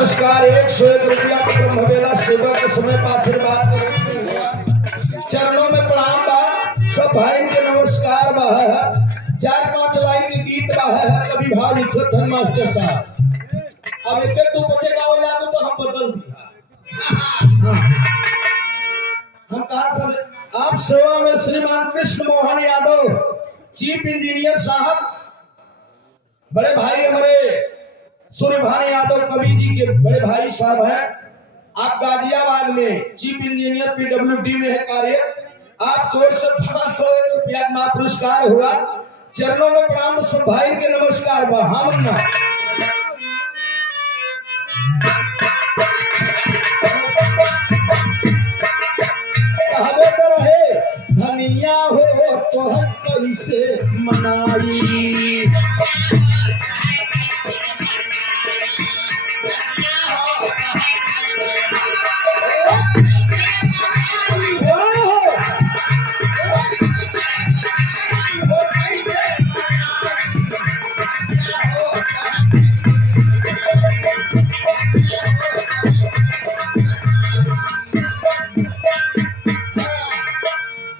पुरस्कार 101 रुपया ब्रह्मवेला सेवा के समय आशीर्वाद चरणों में प्रणाम बा। सब भाई के नमस्कार बा। 4-5 लाइन के गीत बा है कभी भाव लिखो धन मास्टर साहब। अब एक तू बचे गाओ जा तो हम बदल दिया। हम कहा सब आप सेवा में श्रीमान कृष्ण मोहन यादव चीफ इंजीनियर साहब, बड़े भाई हमारे सूर्यभान यादव कवि जी के बड़े भाई साहब हैं। आप गाजियाबाद में चीफ इंजीनियर पीडब्ल्यूडी में है कार्य। आप जोर से 501 रुपया का पुरस्कार हुआ। चरणों में प्रणाम। सब भाई के नमस्कार बा। हम ना कहबे तो रहे धनिया हो तो कैसे मनाई।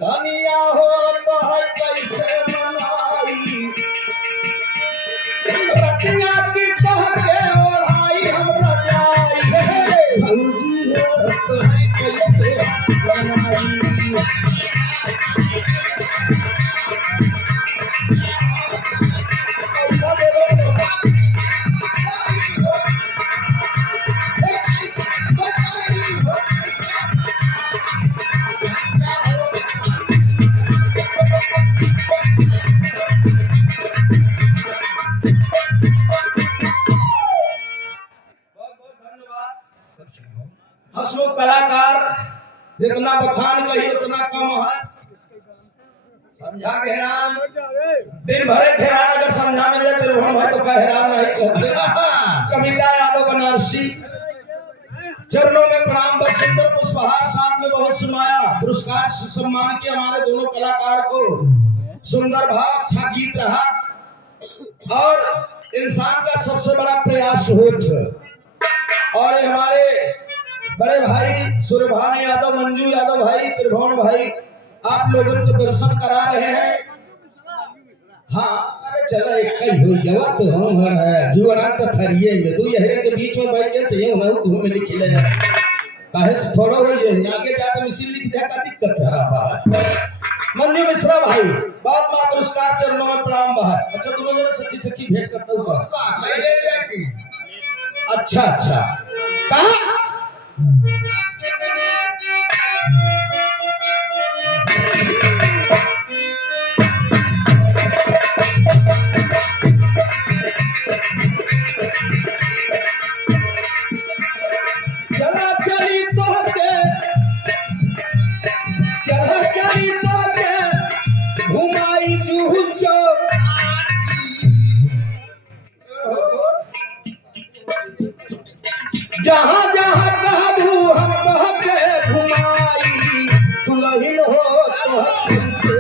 धनिया हो तो कैसे मनाई, रतिया की कह के ओढ़ाई हम रजाई। भौजी हो तो कैसे मनाई। हसमुख कलाकार जितना बखान कही उतना कम है। समझा के हैरान दिन भरे हैरान अगर समझा में जाए तो हम है तो का हैरान नहीं कहते। कविता यादव बनारसी चरणों में प्रणाम। बस सुंदर पुष्पहार साथ में बहुत सुनाया। पुरस्कार से सम्मान किया हमारे दोनों कलाकार को। सुंदर भाव अच्छा गीत रहा और इंसान का सबसे बड़ा प्रयास होता। और हमारे बड़े भाई सूर्यभान यादव, मंजू यादव भाई, त्रिभुवन भाई आप लोगों को दर्शन करा रहे हैं। हाँ अरे चलो एक ही हो जावा तो हम है जुआना तो थरिए में दो यहे के बीच में बैठ गए तो ये ना घूम में लिख ले जा काहे से थोड़ा हो जे आगे जाके मिसिल लिख दे का दिक्कत है रहा। मंजू मिश्रा भाई बहुत मां पुरस्कार चरणों में प्रणाम बाहर। अच्छा दोनों जरा सखी सखी भेंट करता हुआ अच्छा अच्छा कहा चला चली तो के घुमाई जूहू चौक। जहाँ जहाँ कहबू हम कह के घुमाई दुल्हन हो तो कैसे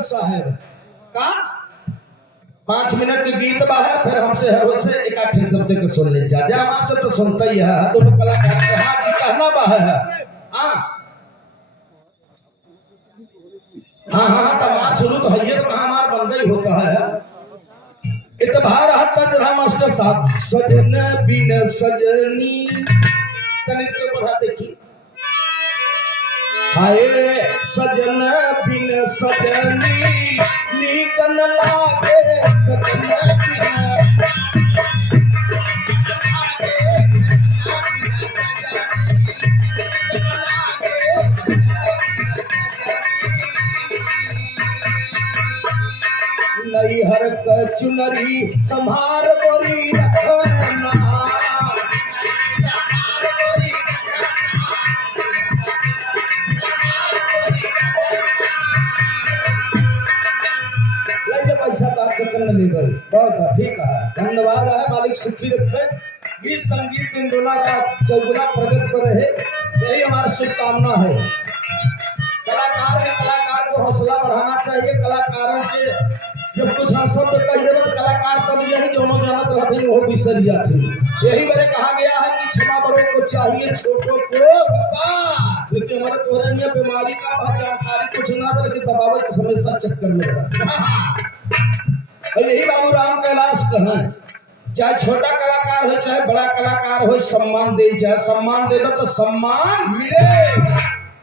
साहब का 5 मिनट के गीत बा है। फिर हमसे हर रोज से एक आठ हफ्ते के सुन ले जा हम आपसे तो सुनता ही है। दोनों कलाकार के हाथ जी कहना बा है। हाँ हाँ हाँ तमाम शुरू तो है तो हमार बंदा ही होता है। इतबार रहा मास्टर साहब सजन बिन सजनी तनिक से बढ़ा देखी। हाय सजन बिन सजनी नीकन लागे सजन बिन नैहर क चुनरी संभार गोरी रखना। बहुत ठीक है, धन्यवाद है, मालिक सुखी रखे। गीत संगीत दिन दोना रात चौगुना प्रगति पर रहे, यही हमारी शुभकामना है। कलाकार है, कलाकार को हौसला बढ़ाना चाहिए। कलाकारों के जब कुछ शब्द कह देवे तो कलाकार तब यही जो जानत रहते वो बिसर जाते। यही मेरे कहा गया है कि क्षमा बड़ों को चाहिए, छोटों को लेकिन हमारे तोरे में बीमारी का जानकारी कुछ ना बल्कि दबाव के समस्या चक्कर में और यही बाबू राम कैलाश कहें, चाहे छोटा कलाकार हो चाहे बड़ा कलाकार हो, सम्मान दे, चाहे सम्मान देवे तो सम्मान मिले,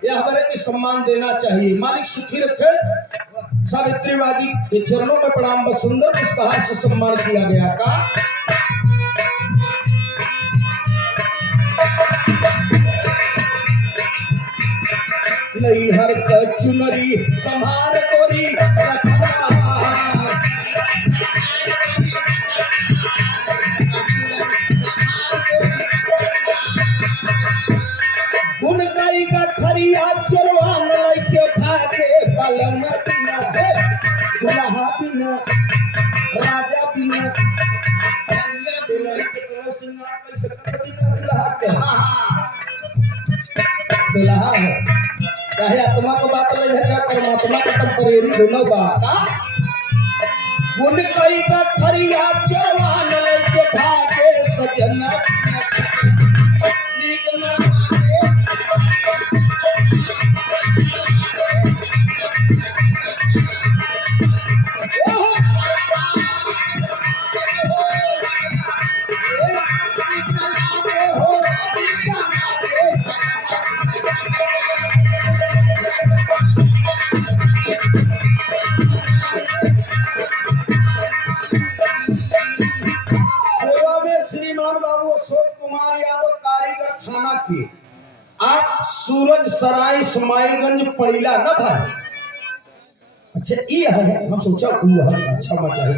यह हमारे के सम्मान देना चाहिए। मालिक सुखी रखे। सावित्री माजी के चरणों में प्रणाम। बस सुंदर पुष्पहार से सम्मान किया गया का नहीं हर चुनरी संभार कोरी गुण गई का खरिया चरवान लइके भागे पलंग बिना दुल्हा बिना राजा बिना कन्या बिना कितना सिंगार कैसे करती दुल्हा के दुल्हा है चाहे आत्मा को बात ले चाहे परमात्मा का टेम्परेरी दोनों बात। गुण कई का खरिया चरवान लइके भागे सजना आप सूरज सराय समाईगंज पड़ीला न भाई। अच्छा ये है, हम सोचा अच्छा मचा है।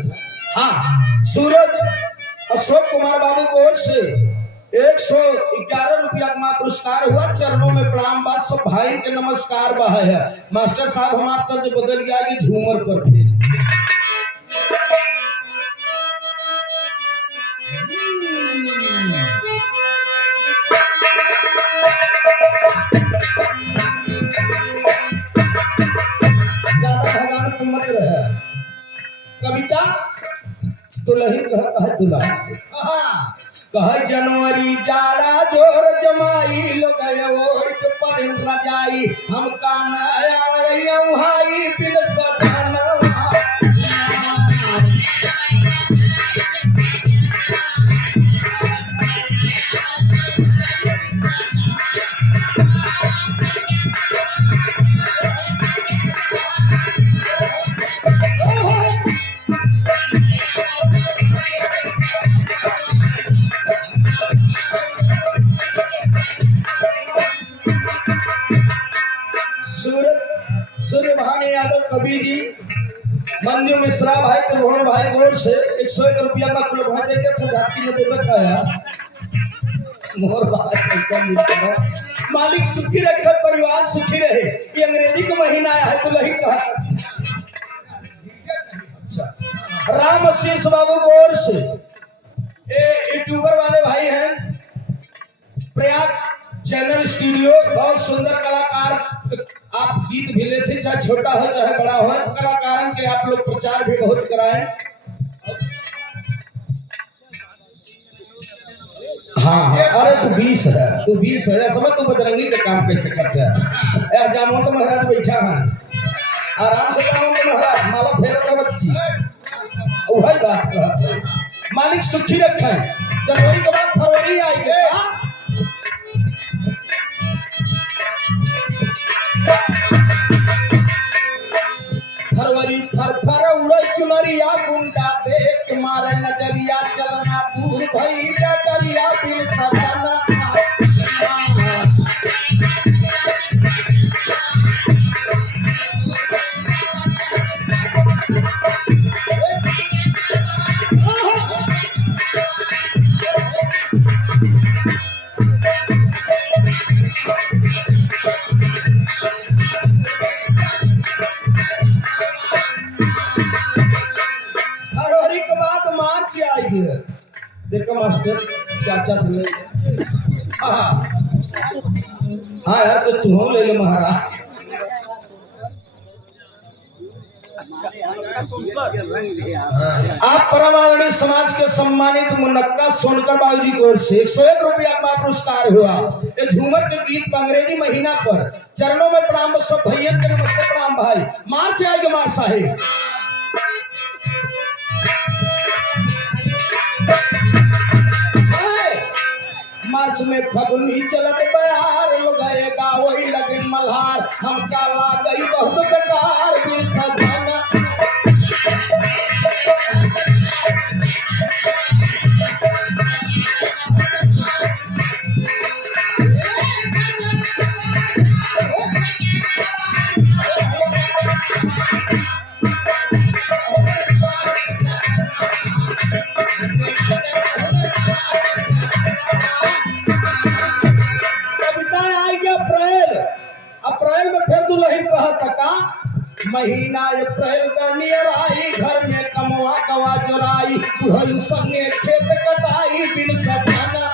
हाँ, सूरज अशोक कुमार बाबू की ओर से 111 रुपया का पुरस्कार हुआ। चरणों में प्रणाम बा, सब भाई के नमस्कार बा है। मास्टर साहब हमारा तर्ज बदल गया कि झूमर पर थे। कविता दुल्ही कह दुल्हा से कह जनवरी जाड़ा जोर जमाई लोग ओढ़ के पर रजाई हम काना भाई बिन सजाना सूर्यभानु यादव कवि जी, मंजू मिश्रा भाई, त्रिभुवन भाई गोर से 101 रुपया का कुल भाई देते थे। जाति में देवे था यार मोर भाई पैसा मिलता है। मालिक सुखी रखे, परिवार सुखी रहे। ये अंग्रेजी का महीना आया है, दुल्ही कहा। अच्छा, राम आशीष बाबू गोर से यूट्यूबर वाले भाई हैं, प्रयाग चैनल स्टूडियो, बहुत सुंदर कलाकार। आप गीत भी लेते, चाहे छोटा हो चाहे बड़ा हो, कलाकारों के आप लोग प्रचार भी बहुत कराएं। हाँ, अरे तू 20 है समझ, तू बजरंगी का काम कैसे करते हैं। जामो तो महाराज बैठा है, आराम से जामो तो महाराज, माला फेर रहा बच्ची, वही बात है। मालिक सुखी रखे। जनवरी के बाद फरवरी आएगी। फरवरी फर उड़े चुनरिया गुंडा देख मारे नजरिया चलना दूर भई डरिया दिल सजाना। फरवरी के बाद मास्टर चाचा से ले। हाँ हाँ यार तो तुम ले लो महाराज। आप परमाणु समाज के सम्मानित मुनक्का सोनकर बाबू जी की ओर से 101 रुपया का पुरस्कार हुआ। ये झूमर के गीत अंग्रेजी महीना पर चरणों में प्रणाम। सब भैया के नमस्ते प्रणाम भाई। मार्च आएगा मार साहेब। मार्च में फगुनी चलत बयार लोग वही लगे मल्हार हम काला गई बहुत बेकार दिल सजाना। अप्रैल में फिर दुल्हन कहा तका महीना अप्रैल का नियर आई घर में कमवा गवा जोराई तुहल संगे खेत कटाई बिन सजाना।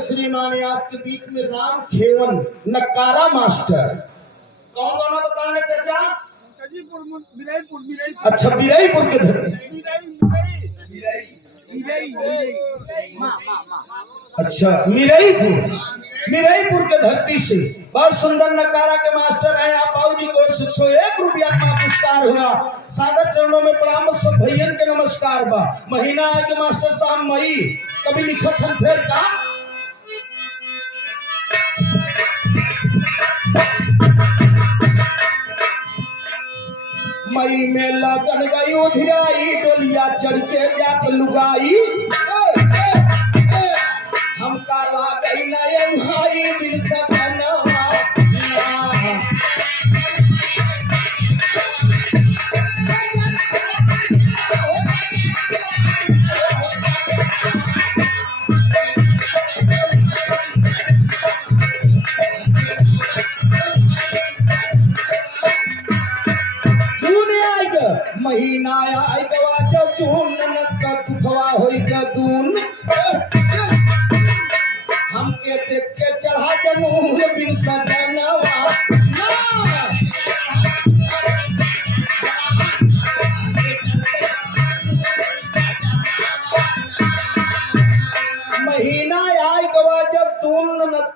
श्रीमान आपके बीच में राम खेवन नकारा मास्टर कौन कौन बताने चाचा? अच्छा बिरईपुर के अच्छा मिरईपुर के धरती से बहुत सुंदर नकारा के मास्टर हैं आप। बाबू जी को 101 रुपया का पुरस्कार हुआ। सादर चरणों में प्रणाम। सब भैयन के नमस्कार बा। महीना आगे मास्टर साहब मई कभी लिखत हम फिर का मई में लगन गई उधिराई डोलिया चढ़ के जात लुगाई हम काला गई नयन भाई बिन सजना। महीना आई गवा जब जून का दुखवा हो जून हमके देख के चढ़ा जनून बिन सजनवा। महीना आई गवा जब दून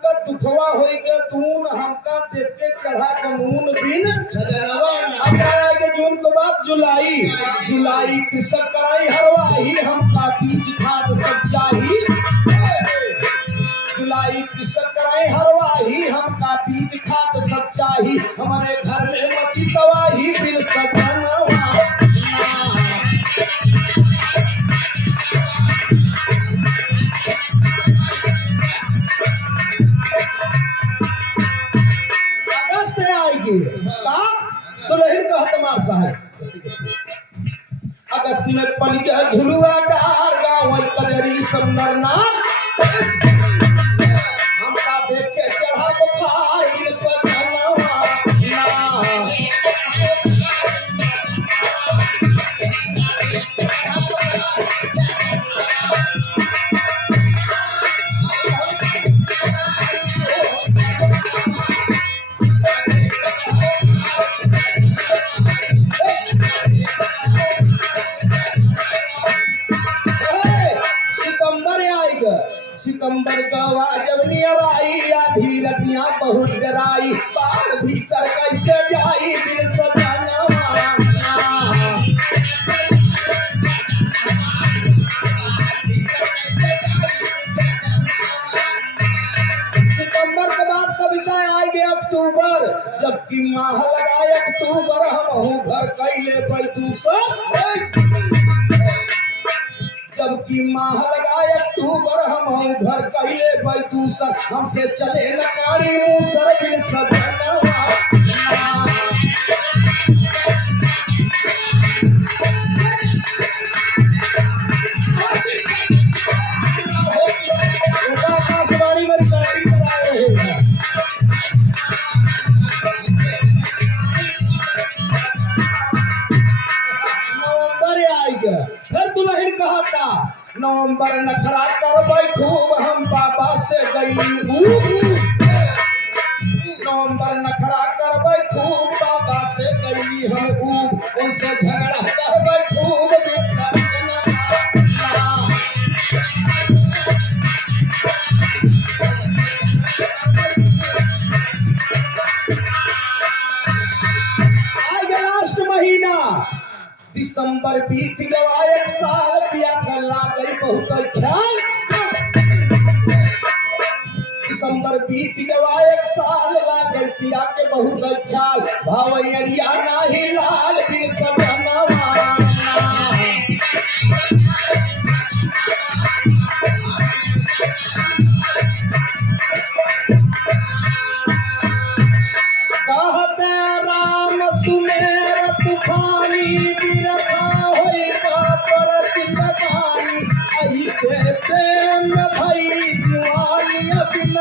का दुखवा हो दून हमका देख के चढ़ा जनून बिन सजनवा। जून के बाद जुलाई कृषक कराई हरवाही हमका बीज खाद सब चाहिए। जुलाई कृषक कराई हरवाही हमका बीज खाद सब चाहिए। हमारे घर में मछली तवाही बिन सजनवा। अगस्त आएगी दुल्हन का तमार साहब। अगस्त में पलिया झुलुआ डार गाँव कजरी सब नरना हमका देख के चढ़ा बुखार बिन सजनवा। सितंबर गवा जब नियर आई आधी रतियां बहुत डराई बाहर भीतर कैसे जाई बिन सजनवा। सितंबर के बाद कविता आएगी अक्टूबर जबकि माह लगाए अक्टूबर हम घर कैले बैतूसर जबकि माह लगाए अक्टूबर हम घर कैले बैतूसर हमसे चले नकारी मूसर बिन सजनवा। फिर दुल्हन कहता नवंबर नखरा करबै खूब हम बाबा से गई नवंबर नखरा करबै खूब बाबा से गई हम उनसे झगड़ा करबै खूब आगे लास्ट महीना दिसंबर बीत गया 1 साल पिया कर लागई बहुत ख्याल दिसंबर बीत गया 1 साल लागई पिया के बहुत ख्याल भावैया नाही लाल दिन सब कहते राम सुमेर तूफानी बिरखा होई पर जिंदगानी ऐसे प्रेम भई दीवानी बिन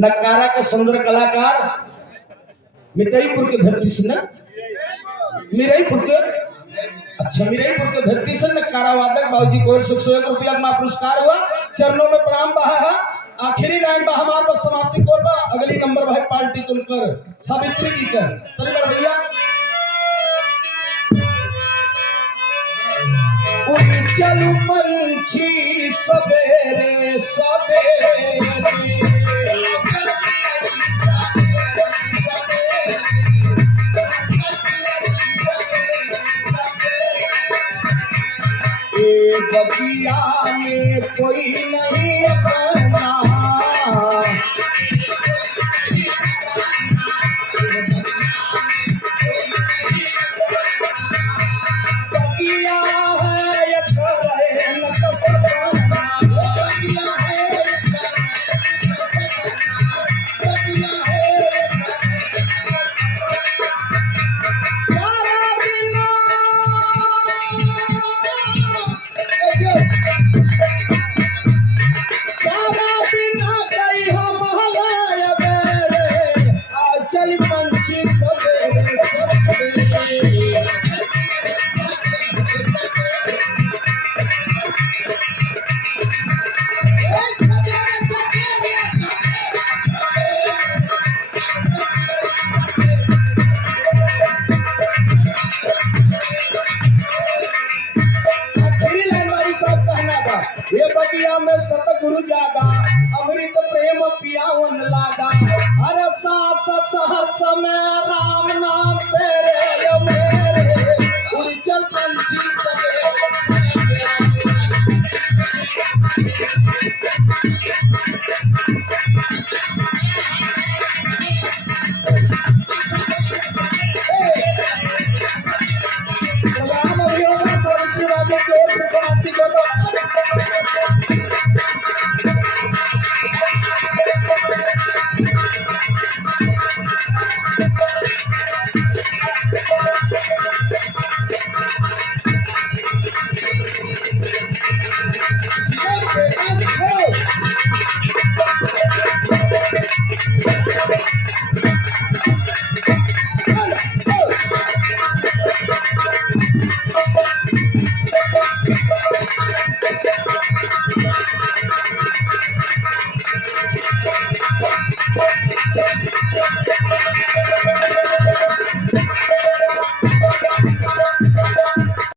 नकारा के सुंदर कलाकार मिर्जापुर के धरती से ना मिर्जापुर के मिर्जापुर के धरती से नकारा वादक बाबूजी को 101 रुपया का पुरस्कार हुआ। चरणों में प्रणाम बहा है। आखिरी लाइन बा हमार बस समाप्ति कोर बा। अगली नंबर भाई पार्टी तुमकर सावित्री जी कर तरीबर भैया उड़ी चलू पंछी सवेरे सवेरे बगिया में कोई नहीं अपना बगिया है ये करे न कसबना बगिया है ये बगिया में सतगुरु जागा अमृत प्रेम पियावन लागा हर सांस सहस में राम नाम तेरे मेरे उड़ चल पंछी सवेरे